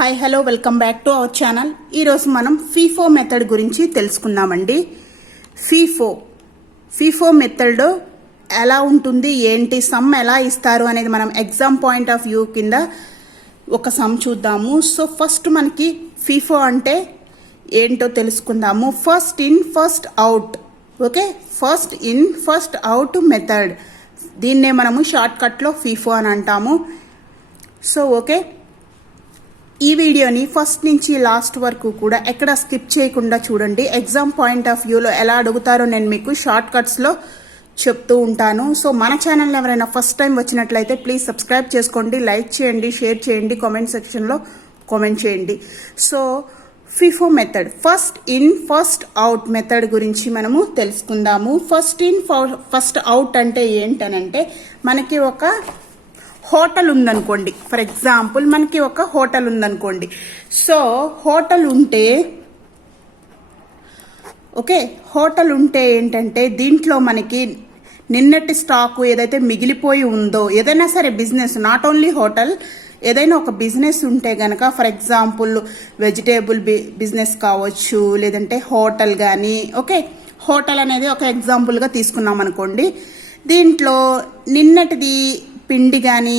Hi hello welcome back to our channel. ఈరోజు మనం FIFO method గురించి తెలుసుకుందామండి. ఫీఫో మెథడ్ ఎలా ఉంటుంది, ఏంటి, సమ్ ఎలా ఇస్తారు అనేది మనం ఎగ్జామ్ పాయింట్ ఆఫ్ వ్యూ కింద ఒక సమ్ చూద్దాము. సో ఫస్ట్ మనకి ఫీఫో అంటే ఏంటో తెలుసుకుందాము. First in first out. Okay, first in first out method, దీన్నే మనము షార్ట్ కట్లో ఫీఫో అని అంటాము. సో ఓకే, ఈ వీడియోని ఫస్ట్ నుంచి లాస్ట్ వరకు కూడా ఎక్కడ స్కిప్ చేయకుండా చూడండి. ఎగ్జామ్ పాయింట్ ఆఫ్ వ్యూలో ఎలా అడుగుతారో నేను మీకు షార్ట్ కట్స్లో చెప్తూ ఉంటాను. సో మన ఛానల్ ఎవరైనా ఫస్ట్ టైం వచ్చినట్లయితే ప్లీజ్ సబ్స్క్రైబ్ చేసుకోండి, లైక్ చేయండి, షేర్ చేయండి, కామెంట్ సెక్షన్లో కామెంట్ చేయండి. So FIFO method, first in first out method గురించి మనము తెలుసుకుందాము. ఫస్ట్ ఇన్ ఫస్ట్ అవుట్ అంటే ఏంటనంటే, మనకి ఒక హోటల్ ఉందనుకోండి. ఫర్ ఎగ్జాంపుల్ మనకి ఒక హోటల్ ఉందనుకోండి. సో హోటల్ ఉంటే హోటల్ ఉంటే ఏంటంటే, దీంట్లో మనకి నిన్నటి స్టాకు ఏదైతే మిగిలిపోయి ఉందో, ఏదైనా సరే బిజినెస్, నాట్ ఓన్లీ హోటల్, ఏదైనా ఒక బిజినెస్ ఉంటే గనక, ఫర్ ఎగ్జాంపుల్ వెజిటేబుల్ బిజినెస్ కావచ్చు, లేదంటే హోటల్ కానీ, హోటల్ అనేది ఒక ఎగ్జాంపుల్గా తీసుకున్నాం అనుకోండి. దీంట్లో నిన్నటిది పిండి కానీ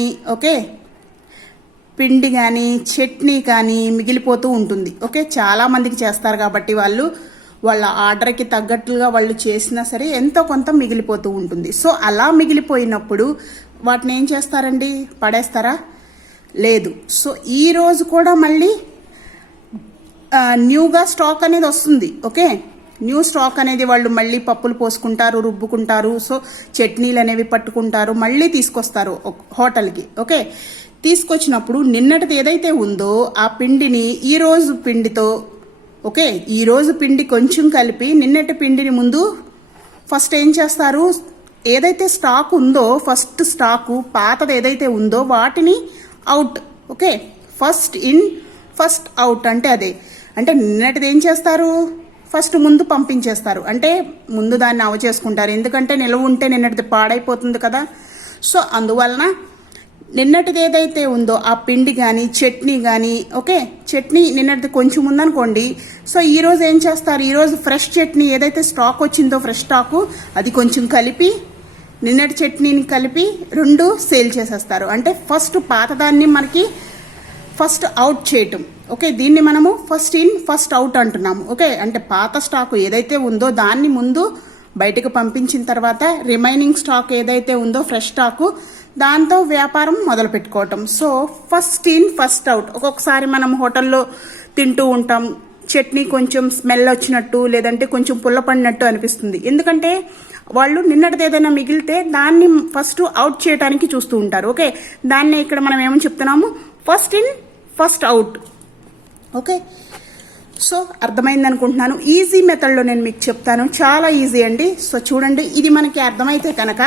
పిండి కానీ చట్నీ కానీ మిగిలిపోతూ ఉంటుంది. చాలా మందికి చేస్తారు కాబట్టి వాళ్ళ ఆర్డర్కి తగ్గట్లుగా వాళ్ళు చేసినా సరే ఎంతో కొంత మిగిలిపోతూ ఉంటుంది. సో అలా మిగిలిపోయినప్పుడు వాటిని ఏం చేస్తారండి, పడేస్తారా? లేదు. సో ఈరోజు కూడా మళ్ళీ న్యూగా స్టాక్ అనేది వస్తుంది. న్యూ స్టాక్ అనేది వాళ్ళు మళ్ళీ పప్పులు పోసుకుంటారు, రుబ్బుకుంటారు. సో చట్నీలు అనేవి పట్టుకుంటారు, మళ్ళీ తీసుకొస్తారు హోటల్కి. తీసుకొచ్చినప్పుడు నిన్నటిది ఏదైతే ఉందో ఆ పిండిని ఈరోజు పిండితో ఈరోజు పిండి కొంచెం కలిపి నిన్నటి పిండిని ముందు ఫస్ట్ ఏం చేస్తారు, ఏదైతే స్టాక్ ఉందో ఫస్ట్ స్టాకు పాతది ఏదైతే ఉందో వాటిని out. First in first out అంటే అదే. అంటే నిన్నటిది ఏం చేస్తారు, ఫస్ట్ ముందు పంపించేస్తారు, అంటే ముందు దాన్ని చేసుకుంటారు. ఎందుకంటే నిలవ ఉంటే నిన్నటిది పాడైపోతుంది కదా. సో అందువలన నిన్నటిది ఏదైతే ఉందో ఆ పిండి కానీ చట్నీ కానీ, చట్నీ నిన్నటిది కొంచెం ఉందనుకోండి. సో ఈరోజు ఏం చేస్తారు, ఈరోజు ఫ్రెష్ చట్నీ ఏదైతే స్టాక్ వచ్చిందో ఫ్రెష్ స్టాకు అది కొంచెం కలిపి నిన్నటి చట్నీని కలిపి రెండు సేల్ చేసేస్తారు. అంటే ఫస్ట్ పాతదాన్ని మనకి ఫస్ట్ అవుట్ చేయటం. దీన్ని మనము ఫస్ట్ ఇన్ ఫస్ట్ అవుట్ అంటున్నాము. అంటే పాత స్టాక్ ఏదైతే ఉందో దాన్ని ముందు బయటకు పంపించిన తర్వాత రిమైనింగ్ స్టాక్ ఏదైతే ఉందో ఫ్రెష్ స్టాకు దాంతో వ్యాపారం మొదలు పెట్టుకోవటం. So first in first out. ఒక్కొక్కసారి మనం హోటల్లో తింటూ ఉంటాం, చట్నీ కొంచెం స్మెల్ వచ్చినట్టు లేదంటే కొంచెం పుల్లపడినట్టు అనిపిస్తుంది. ఎందుకంటే వాళ్ళు నిన్నటిది ఏదైనా మిగిలితే దాన్ని ఫస్ట్ అవుట్ చేయడానికి చూస్తూ ఉంటారు. దాన్ని ఇక్కడ మనం ఏమని చెప్తున్నాము, first in first out. So అర్థమైంది అనుకుంటున్నాను. ఈజీ మెథడ్లో నేను మీకు చెప్తాను, చాలా ఈజీ అండి. సో చూడండి, ఇది మనకి అర్థమైతే కనుక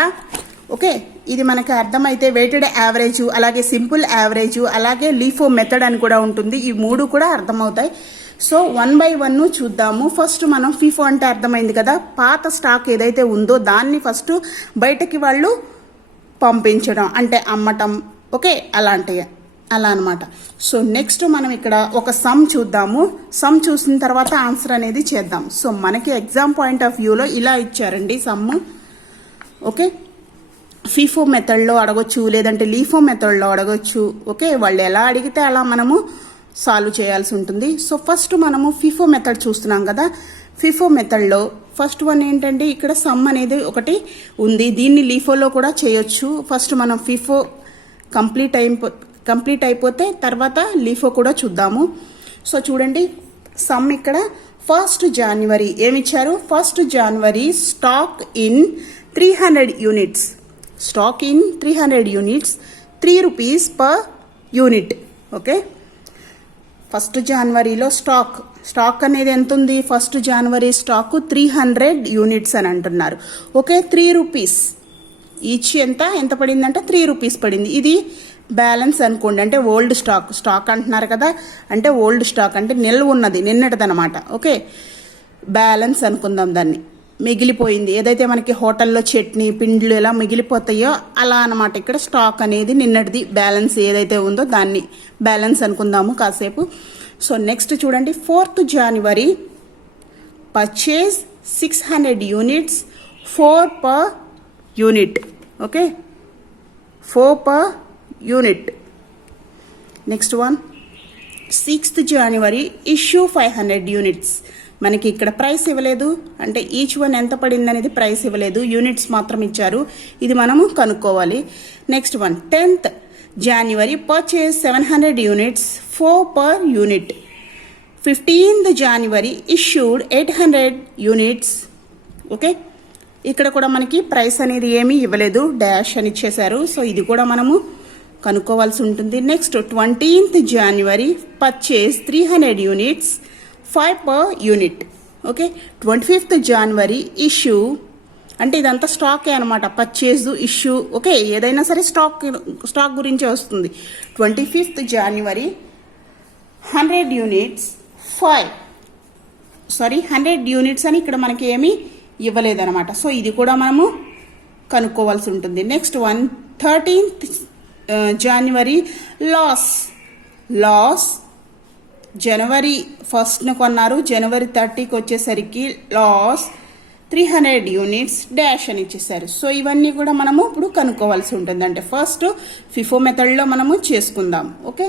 ఇది మనకి అర్థమైతే వెయిటెడ్ యావరేజ్, అలాగే సింపుల్ యావరేజ్, అలాగే లీఫో మెథడ్ అని కూడా ఉంటుంది. ఈ మూడు కూడా అర్థమవుతాయి. సో 1 by 1 చూద్దాము. ఫస్ట్ మనం ఫీఫో అంటే అర్థమైంది కదా, పాత స్టాక్ ఏదైతే ఉందో దాన్ని ఫస్ట్ బయటకి వాళ్ళు పంపించడం, అంటే అమ్మటం. అలా అనమాట. సో నెక్స్ట్ మనం ఇక్కడ ఒక సమ్ చూద్దాము. సమ్ చూసిన తర్వాత ఆన్సర్ అనేది చేద్దాం. సో మనకి ఎగ్జామ్ పాయింట్ ఆఫ్ వ్యూలో ఇలా ఇచ్చారండి సమ్. ఫీఫో మెథడ్లో అడగొచ్చు, లేదంటే లీఫో మెథడ్లో అడగొచ్చు. వాళ్ళు ఎలా అడిగితే అలా మనము సాల్వ్ చేయాల్సి ఉంటుంది. సో ఫస్ట్ మనము ఫీఫో మెథడ్ చూస్తున్నాం కదా. ఫీఫో మెథడ్లో ఫస్ట్ వన్ ఏంటంటే, ఇక్కడ సమ్ అనేది ఒకటి ఉంది. దీన్ని లీఫోలో కూడా చేయొచ్చు. ఫస్ట్ మనం ఫీఫో కంప్లీట్ అయిపోతే తర్వాత లీఫో కూడా చూద్దాము. సో చూడండి, సమ్ ఇక్కడ 1st January ఏమిచ్చారు, 1st January stock in 300 units. Stock in 300 units, 3 rupees per unit. 1st Januaryలో స్టాక్ అనేది ఎంత ఉంది, 1st January స్టాక్ 300 యూనిట్స్ అని అంటున్నారు. 3 rupees ఈచ్ ఎంత పడిందంటే 3 rupees పడింది. ఇది బ్యాలెన్స్ అనుకోండి, అంటే ఓల్డ్ స్టాక్ అంటున్నారు కదా, అంటే ఓల్డ్ స్టాక్ అంటే నిల్వ ఉన్నది నిన్నటిదనమాట. బ్యాలెన్స్ అనుకుందాం దాన్ని. మిగిలిపోయింది, ఏదైతే మనకి హోటల్లో చట్నీ పిండిలు ఎలా మిగిలిపోతాయో అలా అన్నమాట. ఇక్కడ స్టాక్ అనేది నిన్నటిది బ్యాలెన్స్ ఏదైతే ఉందో దాన్ని బ్యాలెన్స్ అనుకుందాము కాసేపు. సో నెక్స్ట్ చూడండి, 4th January purchase 600 units, 4 per unit. Okay, 4 per unit. Next one 6th January issue 500 units. మనకి ఇక్కడ ప్రైస్ ఇవ్వలేదు, అంటే ఈచ్ వన్ ఎంత పడింది అనేది ప్రైస్ ఇవ్వలేదు, యూనిట్స్ మాత్రం ఇచ్చారు. ఇది మనము కనుక్కోవాలి. Next one 10th January purchase 700 units, 4 per unit. 15th January issued 800 units. Okay, ఇక్కడ కూడా మనకి ప్రైస్ అనేది ఏమీ ఇవ్వలేదు, డాష్ అని ఇచ్చేశారు. సో ఇది కూడా మనము కనుక్కోవాల్సి ఉంటుంది. Next 20th January purchase 300 units, 5 per unit. Okay, 25th January issue, అంటే ఇదంతా స్టాకే అనమాట, పర్చేజ్ ఇష్యూ. ఓకే, ఏదైనా సరే స్టాక్ గురించే వస్తుంది. 25th January 100 units, 100 units అని ఇక్కడ మనకి ఏమీ ఇవ్వలేదన్నమాట. సో ఇది కూడా మనము కనుక్కోవాల్సి ఉంటుంది. నెక్స్ట్ వన్ 13th January లాస్ January 1st కొన్నారు, January 30కి వచ్చేసరికి లాస్ 300 units డాష్ అని ఇచ్చేసారు. సో ఇవన్నీ కూడా మనము ఇప్పుడు కనుక్కోవాల్సి ఉంటుంది. అంటే ఫస్ట్ ఫిఫో మెథడ్లో మనము చేసుకుందాం. ఓకే,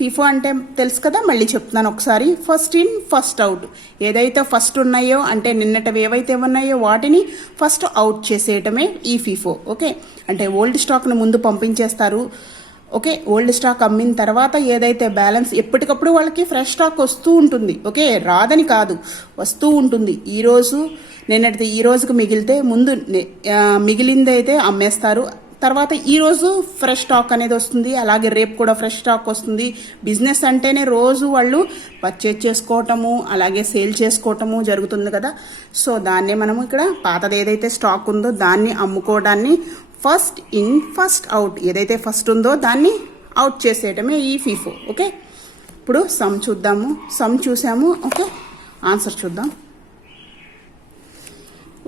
ఫిఫో అంటే తెలుసు కదా, మళ్ళీ చెప్తున్నాను ఒకసారి. ఫస్ట్ ఇన్ ఫస్ట్ అవుట్, ఏదైతే ఫస్ట్ ఉన్నాయో అంటే నిన్నటివి ఏవైతే ఉన్నాయో వాటిని ఫస్ట్ అవుట్ చేసేయటమే ఈ ఫిఫో. ఓకే, అంటే ఓల్డ్ స్టాక్ను ముందు పంపించేస్తారు. ఓకే, ఓల్డ్ స్టాక్ అమ్మిన తర్వాత ఏదైతే బ్యాలెన్స్, ఎప్పటికప్పుడు వాళ్ళకి ఫ్రెష్ స్టాక్ వస్తూ ఉంటుంది. ఓకే, రాదని కాదు, వస్తూ ఉంటుంది. ఈరోజు నిన్నటిది ఈ రోజుకు మిగిలితే ముందు మిగిలింది అయితే అమ్మేస్తారు, తర్వాత ఈరోజు ఫ్రెష్ స్టాక్ అనేది వస్తుంది, అలాగే రేపు కూడా ఫ్రెష్ స్టాక్ వస్తుంది. బిజినెస్ అంటేనే రోజు వాళ్ళు పర్చేజ్ చేసుకోవటము అలాగే సేల్ చేసుకోవటము జరుగుతుంది కదా. సో దాన్నే మనము ఇక్కడ పాతది ఏదైతే స్టాక్ ఉందో దాన్ని అమ్ముకోవడాన్ని ఫస్ట్ ఇన్ ఫస్ట్ అవుట్, ఏదైతే ఫస్ట్ ఉందో దాన్ని అవుట్ చేసేయటమే ఈ ఫీఫో. ఓకే, ఇప్పుడు సమ్ చూద్దాము. సమ్ చూసాము. ఓకే, ఆన్సర్ చూద్దాం.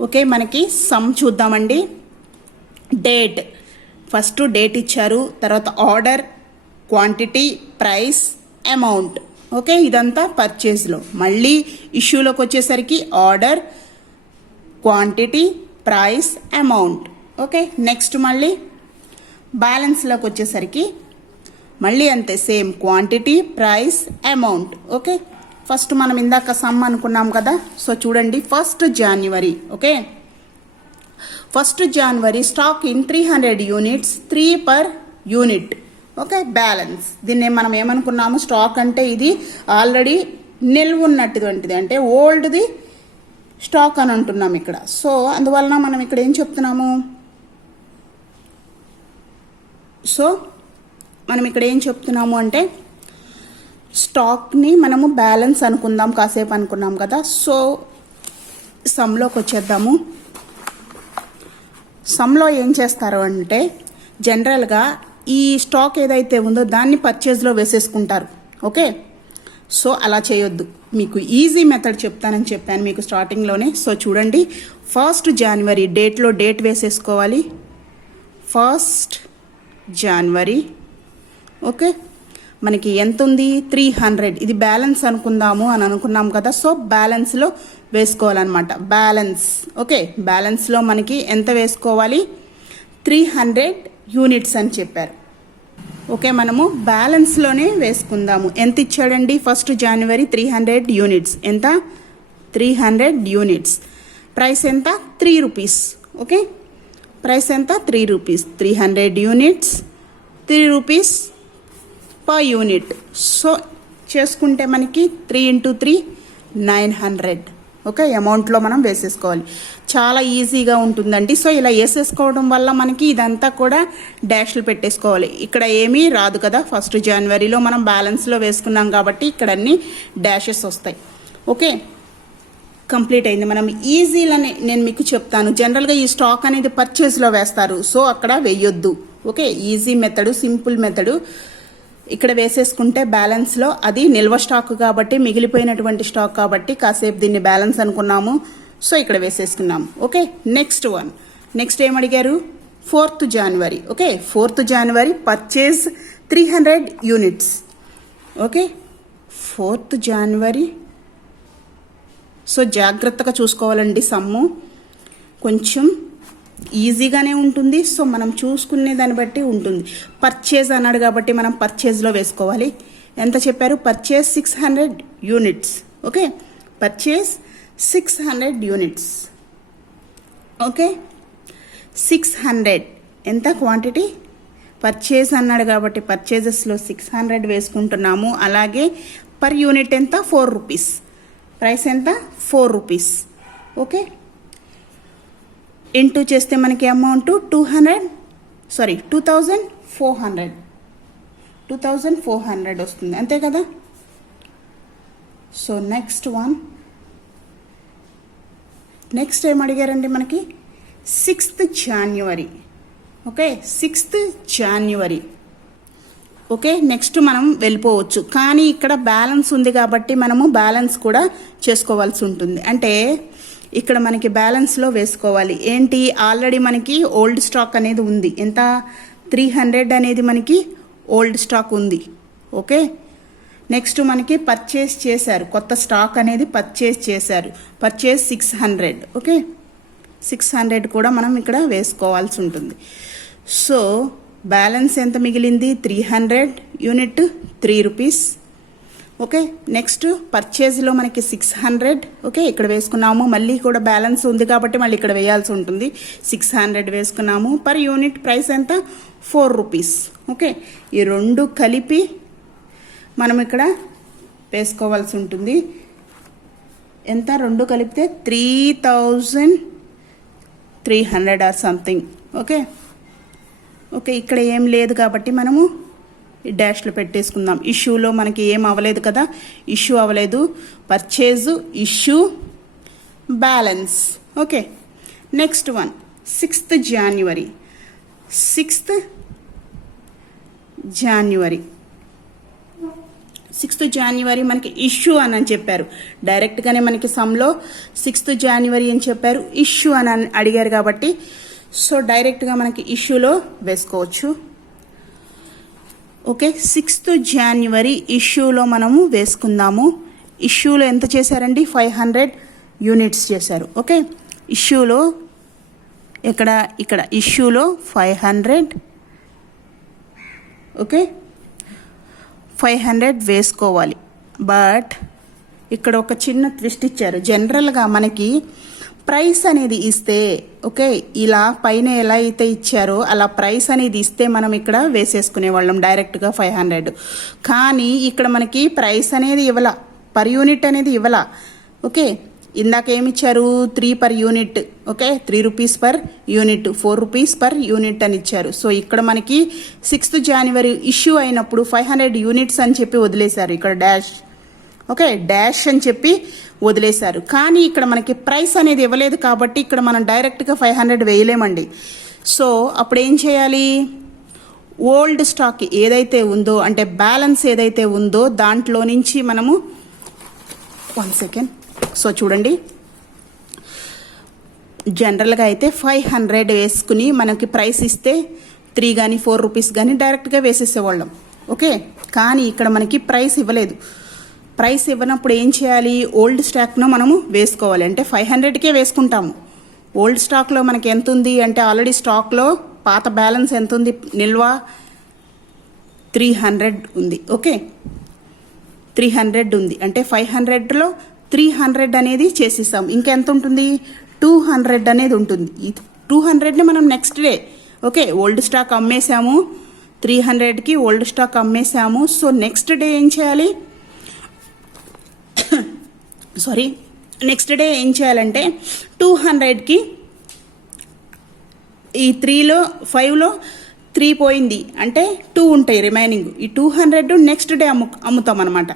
ఓకే, మనకి సమ్ చూద్దామండి. డేట్, ఫస్ట్ డేట్ ఇచ్చారు, తర్వాత order, quantity, price, amount. Okay, ఇదంతా పర్చేజ్లో. మళ్ళీ ఇష్యూలోకి వచ్చేసరికి order, quantity, price, amount. Okay, next మళ్ళీ బ్యాలెన్స్లోకి వచ్చేసరికి మళ్ళీ అంతే, same quantity, price, amount. Okay, first మనం ఇందాక సమ్ అనుకున్నాం కదా. సో చూడండి, 1st January. Okay, 1st January stock in 300 units, 3 per unit. Okay, balance. దీన్ని మనం ఏమనుకున్నాము, స్టాక్ అంటే ఇది ఆల్రెడీ నిల్వ ఉన్నటువంటిది, అంటే ఓల్డ్ది స్టాక్ అని అంటున్నాం ఇక్కడ. సో అందువలన మనం ఇక్కడ ఏం చెప్తున్నాము, అంటే స్టాక్ని మనము బ్యాలెన్స్ అనుకుందాం, కాసేపు అనుకున్నాం కదా. సో సమ్లోకి వచ్చేద్దాము. సమ్లో ఏం చేస్తారు అంటే జనరల్గా ఈ స్టాక్ ఏదైతే ఉందో దాన్ని పర్చేజ్లో వేసేసుకుంటారు. ఓకే, సో అలా చేయొద్దు, మీకు ఈజీ మెథడ్ చెప్తానని చెప్పాను మీకు స్టార్టింగ్లోనే. సో చూడండి, 1st January డేట్లో డేట్ వేసేసుకోవాలి. 1st January. ఓకే, మనకి ఎంత ఉంది, 300. ఇది బ్యాలెన్స్ అనుకుందాము అని అనుకున్నాం కదా. సో బ్యాలెన్స్లో వేసుకోవాలన్నమాట, బ్యాలెన్స్. ఓకే, బ్యాలెన్స్లో మనకి ఎంత వేసుకోవాలి, 300 units అని చెప్పారు. ఓకే, మనము బ్యాలెన్స్లోనే వేసుకుందాము. ఎంత ఇచ్చాడండి, 1st January 300 units. ఎంత, 300 units. ప్రైస్ ఎంత, 3 rupees. ఓకే, ప్రైస్ ఎంత, 3 rupees. 300 units, 3 rupees per unit. So చేసుకుంటే మనకి 3 into 3 900. ఓకే, అమౌంట్లో మనం వేసేసుకోవాలి. చాలా ఈజీగా ఉంటుందండి. సో ఇలా వేసేసుకోవడం వల్ల మనకి ఇదంతా కూడా డాష్లు పెట్టేసుకోవాలి. ఇక్కడ ఏమీ రాదు కదా, 1st Januaryలో మనం బ్యాలెన్స్లో వేసుకున్నాం కాబట్టి ఇక్కడ అన్ని డాషెస్ వస్తాయి. ఓకే, కంప్లీట్ అయింది. మనం ఈజీలని నేను మీకు చెప్తాను. జనరల్గా ఈ స్టాక్ అనేది పర్చేస్లో వేస్తారు, సో అక్కడ వేయొద్దు. Okay, easy method, simple method. ఇక్కడ వేసేసుకుంటే బ్యాలెన్స్లో అది నిల్వ స్టాక్ కాబట్టి, మిగిలిపోయినటువంటి స్టాక్ కాబట్టి కాసేపు దీన్ని బ్యాలెన్స్ అనుకున్నాము. సో ఇక్కడ వేసేసుకున్నాం. ఓకే, నెక్స్ట్ ఏం అడిగారు? 4th January. Okay, 4th January purchase 300 units. Okay, 4th January. So జాగ్రత్తగా చూసుకోవాలండి, సమ్ము కొంచెం ఈజీగానే ఉంటుంది. సో మనం చూసుకునే దాన్ని బట్టి ఉంటుంది. పర్చేజ్ అన్నాడు కాబట్టి మనం పర్చేజ్లో వేసుకోవాలి. ఎంత చెప్పారు? Purchase 600 units. Okay, purchase 600 units. Okay, 600 ఎంత క్వాంటిటీ? పర్చేజ్ అన్నాడు కాబట్టి పర్చేజెస్లో 600 వేసుకుంటున్నాము. అలాగే పర్ యూనిట్ ఎంత? 4 రూపీస్. ప్రైస్ ఎంత? 4 రూపీస్. ఓకే, ఇంటూ చేస్తే మనకి అమౌంట్ 2400 వస్తుంది, అంతే కదా? సో నెక్స్ట్ ఏం అడిగారండి మనకి? 6th January. Okay, 6th January. Okay, next మనం వెళ్ళిపోవచ్చు. కానీ ఇక్కడ బ్యాలెన్స్ ఉంది కాబట్టి మనము బ్యాలెన్స్ కూడా చేసుకోవాల్సి ఉంటుంది. అంటే ఇక్కడ మనకి బ్యాలెన్స్లో వేసుకోవాలి. ఏంటి? ఆల్రెడీ మనకి ఓల్డ్ స్టాక్ అనేది ఉంది. ఎంత? 300 అనేది మనకి ఓల్డ్ స్టాక్ ఉంది. ఓకే, నెక్స్ట్ మనకి పర్చేస్ చేశారు, కొత్త స్టాక్ అనేది పర్చేస్ చేశారు. పర్చేస్ 600. ఓకే, 600 కూడా మనం ఇక్కడ వేసుకోవాల్సి ఉంటుంది. సో బ్యాలెన్స్ ఎంత మిగిలింది? 300 యూనిట్ 3 రూపీస్. ఓకే, నెక్స్ట్ పర్చేజ్లో మనకి 600. ఓకే, ఇక్కడ వేసుకున్నాము. మళ్ళీ కూడా బ్యాలెన్స్ ఉంది కాబట్టి మళ్ళీ ఇక్కడ వేయాల్సి ఉంటుంది. 600 వేసుకున్నాము. పర్ యూనిట్ ప్రైస్ ఎంత? 4 రూపీస్. ఓకే, ఈ రెండు కలిపి మనం ఇక్కడ వేసుకోవాల్సి ఉంటుంది. ఎంత? రెండు కలిపితే 3300 ఆర్ సంథింగ్. ఓకే, ఇక్కడ ఏం లేదు కాబట్టి మనము డాష్లో పెట్టేసుకుందాం. ఇష్యూలో మనకి ఏం అవ్వలేదు కదా, ఇష్యూ అవ్వలేదు. Purchase, issue, balance. Okay, next 6th January. 6th January మనకి ఇష్యూ అని చెప్పారు. డైరెక్ట్గానే మనకి సమ్లో 6th January అని చెప్పారు, ఇష్యూ అని అడిగారు కాబట్టి సో డైరెక్ట్గా మనకి ఇష్యూలో వేసుకోవచ్చు. ఓకే, 6th January ఇష్యూలో మనము వేసుకుందాము. ఇష్యూలో ఎంత చేశారండి? 500 యూనిట్స్ చేశారు. ఓకే, ఇష్యూలో ఇక్కడ ఇష్యూలో 500. ఓకే, 500 వేసుకోవాలి. బట్ ఇక్కడ ఒక చిన్న ట్విస్ట్ ఇచ్చారు. జనరల్గా మనకి ప్రైస్ అనేది ఇస్తే, ఓకే, ఇలా పైన ఎలా అయితే ఇచ్చారో అలా ప్రైస్ అనేది ఇస్తే మనం ఇక్కడ వేసేసుకునే వాళ్ళం డైరెక్ట్గా 500. కానీ ఇక్కడ మనకి ప్రైస్ అనేది ఇవ్వాల, పర్ యూనిట్ అనేది ఇవ్వాల. ఓకే, ఇందాక ఏమిచ్చారు? 3 per unit. Okay, 3 rupees per unit, 4 rupees per unit అని ఇచ్చారు. సో ఇక్కడ మనకి 6th January ఇష్యూ అయినప్పుడు 500 యూనిట్స్ అని చెప్పి వదిలేశారు. ఇక్కడ డాష్. ఓకే, డాష్ అని చెప్పి వదిలేశారు. కానీ ఇక్కడ మనకి ప్రైస్ అనేది ఇవ్వలేదు కాబట్టి ఇక్కడ మనం డైరెక్ట్గా 500 వేయలేమండి. సో అప్పుడు ఏం చేయాలి? ఓల్డ్ స్టాక్ ఏదైతే ఉందో, అంటే బ్యాలెన్స్ ఏదైతే ఉందో దాంట్లో నుంచి మనము 1 second. సో చూడండి, జనరల్గా అయితే 500 వేసుకుని మనకి ప్రైస్ ఇస్తే 3 కానీ 4 రూపీస్ కానీ డైరెక్ట్గా వేసేసేవాళ్ళం. ఓకే, కానీ ఇక్కడ మనకి ప్రైస్ ఇవ్వలేదు. ప్రైస్ ఇవ్వనప్పుడు ఏం చేయాలి? ఓల్డ్ స్టాక్ను మనము వేసుకోవాలి. అంటే 500కే వేసుకుంటాము. ఓల్డ్ స్టాక్లో మనకి ఎంత ఉంది అంటే ఆల్రెడీ స్టాక్లో పాత బ్యాలెన్స్ ఎంత ఉంది? నిల్వ 300 ఉంది. ఓకే, 300 ఉంది. అంటే 500లో 300 అనేది చేసేసాం. ఇంకెంత ఉంటుంది? 200 అనేది ఉంటుంది. ఈ 200ని మనం next day, okay, old stock అమ్మేసాము. 300కి ఓల్డ్ స్టాక్ అమ్మేసాము. సో నెక్స్ట్ డే ఏం చేయాలి? నెక్స్ట్ డే ఏం చేయాలంటే 200కి ఈ 5లో 3 పోయింది అంటే 2 ఉంటాయి రిమైనింగ్. ఈ 200 నెక్స్ట్ డే అమ్ముతాం అనమాట.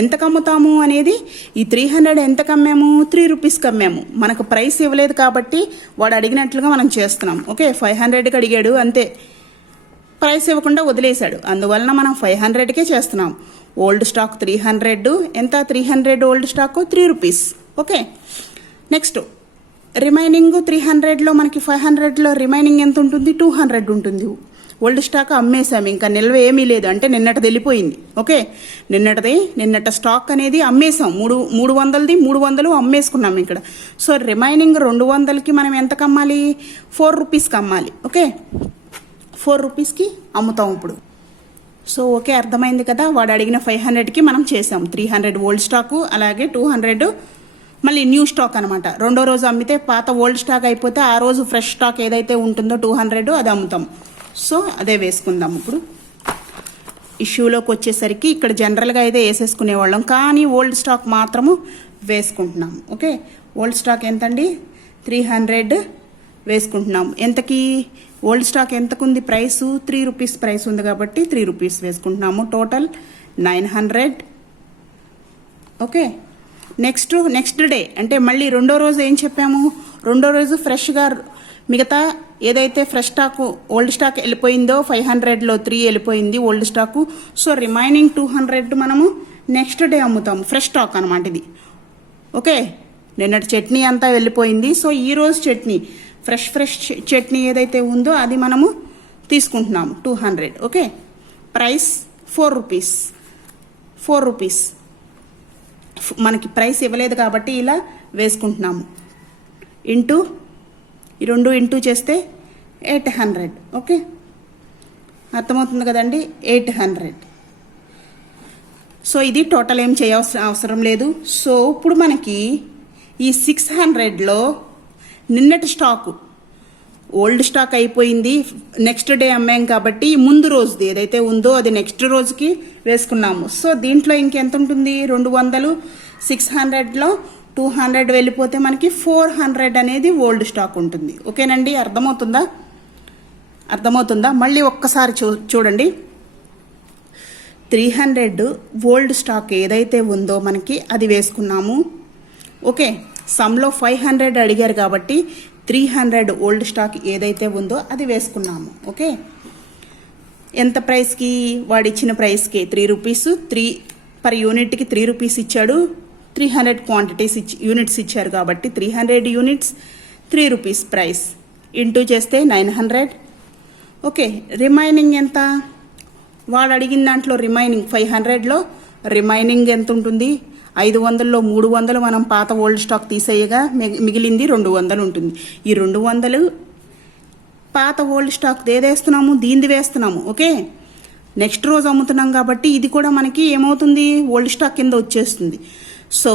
ఎంతకు అమ్ముతాము అనేది, ఈ 300 ఎంతకు అమ్మాము? 3 రూపీస్కి అమ్మాము. మనకు ప్రైస్ ఇవ్వలేదు కాబట్టి వాడు అడిగినట్లుగా మనం చేస్తున్నాం. ఓకే, 500కి అడిగాడు అంతే, ప్రైస్ ఇవ్వకుండా వదిలేశాడు. అందువలన మనం 500కే చేస్తున్నాం. Old stock 300. ఎంత? 300 old stock 3 rupees. Okay, next remaining 300లో మనకి 500లో రిమైనింగ్ ఎంత ఉంటుంది, 200 ఉంటుంది. ఓల్డ్ స్టాక్ అమ్మేసాము, ఇంకా నిల్వ ఏమీ లేదు, అంటే నిన్నటిది వెళ్ళిపోయింది. ఓకే, నిన్నట స్టాక్ అనేది అమ్మేసాం. 300ది 300 అమ్మేసుకున్నాం ఇక్కడ. సో రిమైనింగ్ 200కి మనం ఎంతకు అమ్మాలి, 4 రూపీస్కి అమ్మాలి. ఓకే, 4 రూపీస్కి అమ్ముతాం ఇప్పుడు. సో ఓకే, అర్థమైంది కదా. వాడు అడిగిన 500కి మనం చేసాం. 300 ఓల్డ్ స్టాకు, అలాగే 200 మళ్ళీ న్యూ స్టాక్ అనమాట. రెండో రోజు అమ్మితే పాత ఓల్డ్ స్టాక్ అయిపోతే ఆ రోజు ఫ్రెష్ స్టాక్ ఏదైతే ఉంటుందో 200 అది అమ్ముతాం. సో అదే వేసుకుందాం ఇప్పుడు. ఇష్యూలోకి వచ్చేసరికి ఇక్కడ జనరల్గా అయితే వేసేసుకునేవాళ్ళం, కానీ ఓల్డ్ స్టాక్ మాత్రము వేసుకుంటున్నాం. ఓకే, ఓల్డ్ స్టాక్ ఎంతండి, 300 వేసుకుంటున్నాం. ఎంతకి ఓల్డ్ స్టాక్ ఎంతకుంది ప్రైసు, 3 రూపీస్ ప్రైస్ ఉంది కాబట్టి 3 రూపీస్ వేసుకుంటున్నాము. టోటల్ 900. ఓకే, నెక్స్ట్ డే అంటే మళ్ళీ రెండో రోజు ఏం చెప్పాము, రెండో రోజు ఫ్రెష్గా మిగతా ఏదైతే ఫ్రెష్ స్టాకు ఓల్డ్ స్టాక్ వెళ్ళిపోయిందో 500లో 3 వెళ్ళిపోయింది ఓల్డ్ స్టాకు. సో రిమైనింగ్ 200 మనము నెక్స్ట్ డే అమ్ముతాము. ఫ్రెష్ స్టాక్ అనమాట ఇది. ఓకే, నిన్నటి చట్నీ అంతా వెళ్ళిపోయింది. సో ఈరోజు చట్నీ ఫ్రెష్ చట్నీ ఏదైతే ఉందో అది మనము తీసుకుంటున్నాము 200. Okay, price 4 rupees. 4 రూపీస్ మనకి ప్రైస్ ఇవ్వలేదు కాబట్టి ఇలా వేసుకుంటున్నాము. ఇంటూ ఈ 2 ఇంటూ చేస్తే 800. ఓకే, అర్థమవుతుంది కదండి, 800. సో ఇది టోటల్ ఏం అవసరం లేదు. సో ఇప్పుడు మనకి ఈ 600లో నిన్నటి స్టాకు ఓల్డ్ స్టాక్ అయిపోయింది, నెక్స్ట్ డే అమ్మాం కాబట్టి ముందు రోజుది ఏదైతే ఉందో అది నెక్స్ట్ రోజుకి వేసుకున్నాము. సో దీంట్లో ఇంకెంత ఉంటుంది, 200, 600లో 200 వెళ్ళిపోతే మనకి 400 అనేది ఓల్డ్ స్టాక్ ఉంటుంది. ఓకేనండి, అర్థమవుతుందా? మళ్ళీ ఒక్కసారి చూడండి. 300 ఓల్డ్ స్టాక్ ఏదైతే ఉందో మనకి అది వేసుకున్నాము. ఓకే, సమ్లో 500 అడిగారు కాబట్టి 300 ఓల్డ్ స్టాక్ ఏదైతే ఉందో అది వేసుకున్నాము. ఓకే, ఎంత ప్రైస్కి, వాడు ఇచ్చిన ప్రైస్కి 3 రూపీస్, 3 పర్ యూనిట్కి 3 రూపీస్ ఇచ్చాడు. 300 క్వాంటిటీస్ యూనిట్స్ ఇచ్చారు కాబట్టి 300 యూనిట్స్ 3 రూపీస్ ప్రైస్. ఇంటూ చేస్తే 900. ఓకే, రిమైనింగ్ ఎంత, వాడు అడిగిన దాంట్లో రిమైనింగ్ 500లో రిమైనింగ్ ఎంత ఉంటుంది, 500లో 300 మనం పాత ఓల్డ్ స్టాక్ తీసేయగా మిగిలింది 200 ఉంటుంది. ఈ 200 పాత ఓల్డ్ స్టాక్ ఏదేస్తున్నాము, దీనిది వేస్తున్నాము. ఓకే, నెక్స్ట్ రోజు అమ్ముతున్నాం కాబట్టి ఇది కూడా మనకి ఏమవుతుంది, ఓల్డ్ స్టాక్ కింద వచ్చేస్తుంది. సో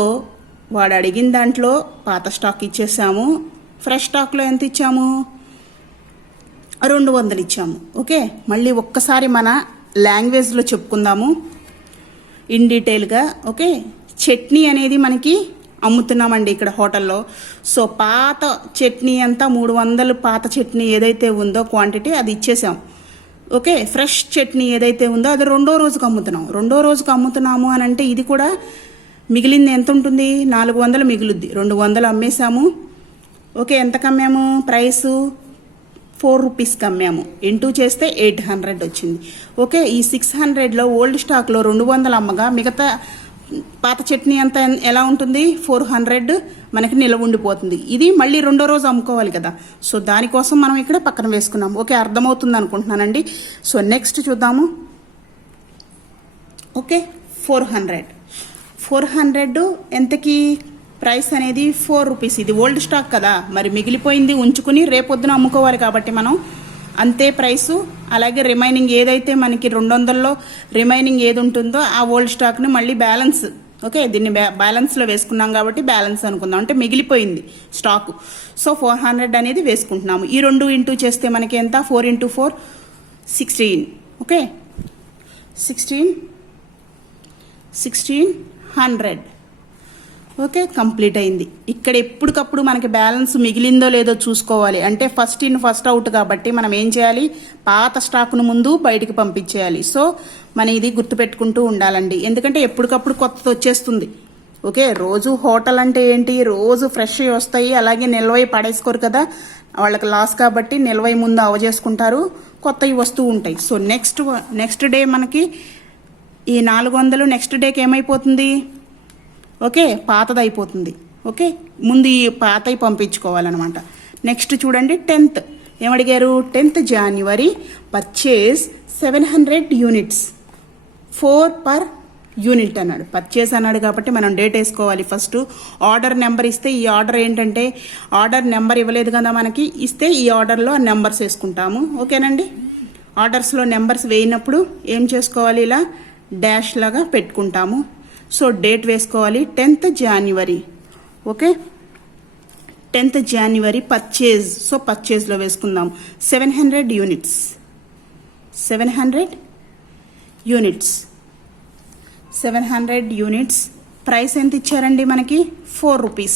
వాడు అడిగిన దాంట్లో పాత స్టాక్ ఇచ్చేసాము, ఫ్రెష్ స్టాక్లో ఎంత ఇచ్చాము, 200 ఇచ్చాము. ఓకే, మళ్ళీ ఒక్కసారి మన లాంగ్వేజ్లో చెప్పుకుందాము ఇన్ డీటెయిల్గా. ఓకే, చట్నీ అనేది మనకి అమ్ముతున్నామండి ఇక్కడ హోటల్లో. సో పాత చట్నీ అంతా 300 పాత చట్నీ ఏదైతే ఉందో క్వాంటిటీ అది ఇచ్చేసాం. ఓకే, ఫ్రెష్ చట్నీ ఏదైతే ఉందో అది రెండో రోజుకి అమ్ముతున్నాము అని అంటే ఇది కూడా మిగిలింది ఎంత ఉంటుంది, 400 మిగులుద్ది. 200 అమ్మేసాము. ఓకే, ఎంతకు అమ్మాము, ప్రైసు 4 రూపీస్కి అమ్మాము. ఇంటూ చేస్తే 800 వచ్చింది. ఓకే, ఈ 600లో ఓల్డ్ స్టాక్లో 200 అమ్మగా మిగతా పాత చట్నీ అంతా ఎలా ఉంటుంది, 400 మనకి నిలవ ఉండిపోతుంది. ఇది మళ్ళీ రెండో రోజు అమ్ముకోవాలి కదా. సో దానికోసం మనం ఇక్కడ పక్కన వేసుకున్నాం. ఓకే, అర్థమవుతుంది అనుకుంటున్నానండి. సో నెక్స్ట్ చూద్దాము. ఓకే, 400 ఎంతకి ప్రైస్ అనేది 4 రూపీస్. ఇది ఓల్డ్ స్టాక్ కదా, మరి మిగిలిపోయింది ఉంచుకుని రేపొద్దున అమ్ముకోవాలి కాబట్టి మనం అంతే ప్రైసు. అలాగే రిమైనింగ్ ఏదైతే మనకి 200లో రిమైనింగ్ ఏది ఉంటుందో ఆ ఓల్డ్ స్టాక్ని మళ్ళీ బ్యాలెన్స్. ఓకే, దీన్ని బ్యాలెన్స్లో వేసుకున్నాం కాబట్టి బ్యాలెన్స్ అనుకుందాం, అంటే మిగిలిపోయింది స్టాకు. సో 400 అనేది వేసుకుంటున్నాము. ఈ 2 ఇంటూ చేస్తే మనకి ఎంత, 4 × 4 16. ఓకే, 1600. ఓకే, కంప్లీట్ అయింది. ఇక్కడ ఎప్పటికప్పుడు మనకి బ్యాలెన్స్ మిగిలిందో లేదో చూసుకోవాలి. అంటే ఫస్ట్ ఇన్ ఫస్ట్ అవుట్ కాబట్టి మనం ఏం చేయాలి, పాత స్టాక్ను ముందు బయటికి పంపించేయాలి. సో మనం ఇది గుర్తుపెట్టుకుంటూ ఉండాలండి, ఎందుకంటే ఎప్పటికప్పుడు కొత్తది వచ్చేస్తుంది. ఓకే, రోజు హోటల్ అంటే ఏంటి, రోజు ఫ్రెష్ వస్తాయి, అలాగే నిల్వై పడేసుకోరు కదా, వాళ్ళకి లాస్ కాబట్టి నిల్వై ముందు అవజేసుకుంటారు, కొత్తవి వస్తూ ఉంటాయి. సో నెక్స్ట్ డే మనకి ఈ 400 నెక్స్ట్ డేకి ఏమైపోతుంది, ఓకే, పాతది అయిపోతుంది. ఓకే, ముందు ఈ పాతవి పంపించుకోవాలన్నమాట. నెక్స్ట్ చూడండి 10th ఏమడిగారు, 10th January purchase 700 units, 4 per unit అన్నాడు. పర్చేస్ అన్నాడు కాబట్టి మనం డేట్ వేసుకోవాలి. ఫస్ట్ ఆర్డర్ నెంబర్ ఇస్తే, ఈ ఆర్డర్ ఏంటంటే ఆర్డర్ నెంబర్ ఇవ్వలేదు కదా మనకి, ఇస్తే ఈ ఆర్డర్లో నెంబర్స్ వేసుకుంటాము. ఓకేనండి, ఆర్డర్స్లో నెంబర్స్ వేయినప్పుడు ఏం చేసుకోవాలి, ఇలా డాష్ లాగా పెట్టుకుంటాము. సో డేట్ వేసుకోవాలి 10th January. Okay, 10th January purchase. So పర్చేజ్లో వేసుకుందాం 700 units, 700 units, 700 units. ప్రైస్ ఎంత ఇచ్చారండి మనకి, 4 rupees.